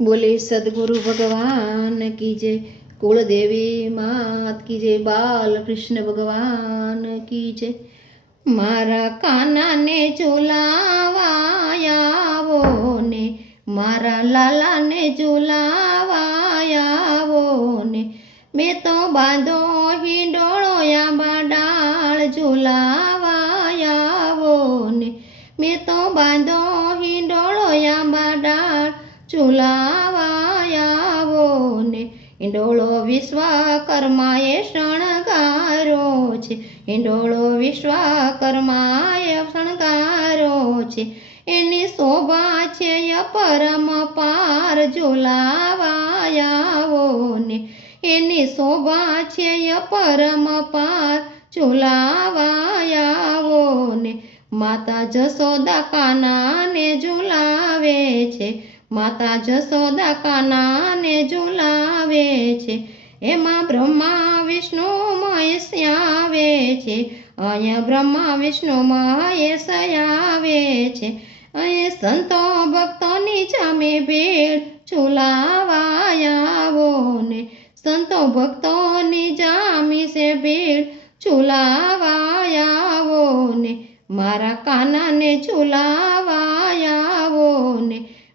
બોલે, સદગુરુ ભગવાન કી જય, કુળદેવી માત કી જય બાલકૃષ્ણ ભગવાન કી જય. મારા કાનાને ઝુલાવાયાવો ને, મારા લાલાને ઝુલાવાયાવો ને, મેં તો બાંધો હિંડોળો આંબા ડાળ ઝુલાવાયાવો ને, મેં તો બાંધો હિંડોળો આંબા ડાળ ને હિંડોળો વિશ્વકર્માએ શણગારો છે. હિંડોળો વિશ્વકર્માએ શણગારો છે. એની શોભા છે પરમ પાર ઝુલાવાયાઓને. એની શોભા છે પરમ પાર ઝુલાવાયાઓને. માતા જસોદા કાનાને ઝુલાવે છે. માતા જસોદા કાનાને ઝુલાવે છે. એમાં બ્રહ્મા વિષ્ણુ મહેશ આવે છે. અહીંયા બ્રહ્મા વિષ્ણુ મહેશ આવે છે. અહીં સંતો ભક્તોની જામે ભેળ ઝુલાવાયાવો ને સંતો ભક્તોની જામી છે ભેળ છુલાવાયાવો ને મારા કાનાને ને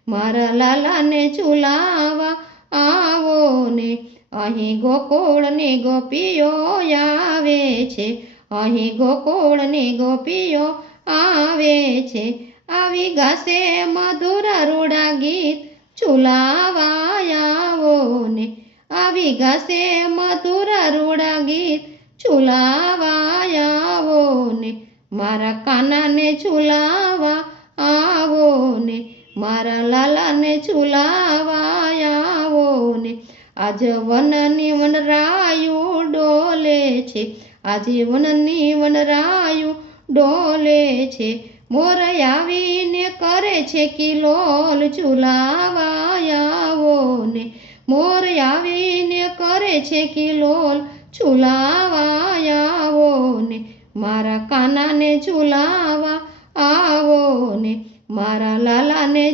મારા લાલાને ઝુલાવા આવો ને. અહીં ગોકુળની ગોપીઓ આવે છે. અહીં ગોકુળની ગોપીઓ આવે છે. આવી ગાશે મધુર રૂડા ગીત ઝુલાવાયાવો ને. આવી ગાશે મધુર રૂડા ગીત ઝુલાવાયાવો ને. મારા કાનાને ચુલાવા આવો ને. મારા લાલાને ઝુલાવાયાઓ ને આજ વનની વનરાયું ડોલે છે. આજે વનની વનરાયું ડોલે છે. મોર આવીને કરે છે કિલોલ ઝુલાવાયાઓ ને મોર આવીને કરે છે કિલોલ ઝુલાવાયાઓ ને મારા કાનાને ઝુલાવા આવો ને મારા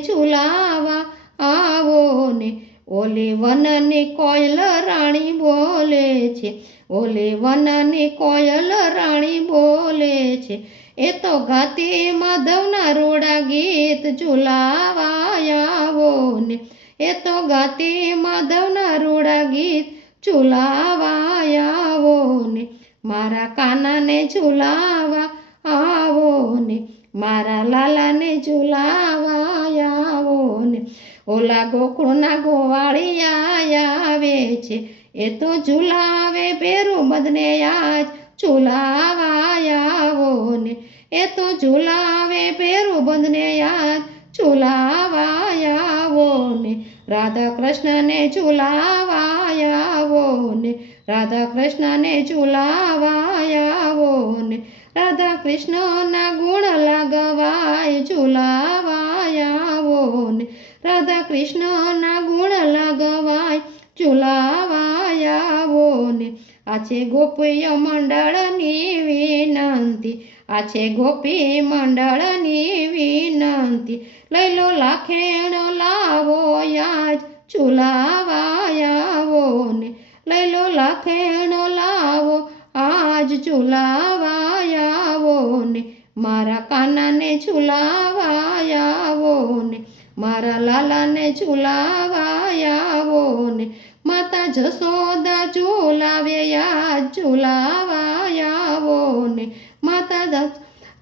ઝુલાવા આવો ને ઓલી વનની કોયલ રાણી બોલે છે. ઓલી વનની કોયલ રાણી બોલે છે. એ તો ગાતી માધવના રોડા ગીત ઝુલાવાયાવો ને એ તો ગાતી માધવના રોડા ગીત ઝુલાવાયાવો ને મારા કાનાને ઝુલાવા આવો ને મારા લાલાને ઝુલાવાયાઓ ને. ઓલા ગોકુળના ગોવાળિયા આવે છે. એ તો ઝુલાવે પેરું બદને આજ ઝુલાવાયાઓ ને. એ તો ઝુલાવે પેરું બંધને યાદ ઝુલાવાયાઓ ને. રાધા કૃષ્ણને ઝુલાવાયાઓ ને. રાધા કૃષ્ણને ઝુલાવાયાઓ ને. રાધા કૃષ્ણના લાગવાય ઝુલાવાયાવો ને આ છે ગોપીય મંડળની વિનંતી આ છે ગોપી મંડળની વિનંતી. લઈ લો લાખેણ લાવો યાજ ઝુલાવાયાવો ને લઈ લો લાખેણ લાવો આજ ઝુલાવાયાવો ને મારા કાનાને ઝુલાવાયાવો ને મારા લાલાને ઝુલાવાયાવો ને માતા જસોદા ઝુલાવે યાદ ઝુલાવાયાવો ને માતા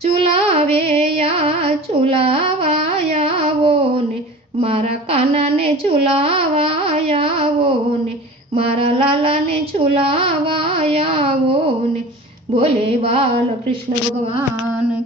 ઝુલાવે યાદ ઝુલાવાયાવો ને મારા કાનાને ઝુલાવાયાવો ને મારા લાલાને ઝુલાવાયાવો ને બોલે બાલ કૃષ્ણ ભગવાન.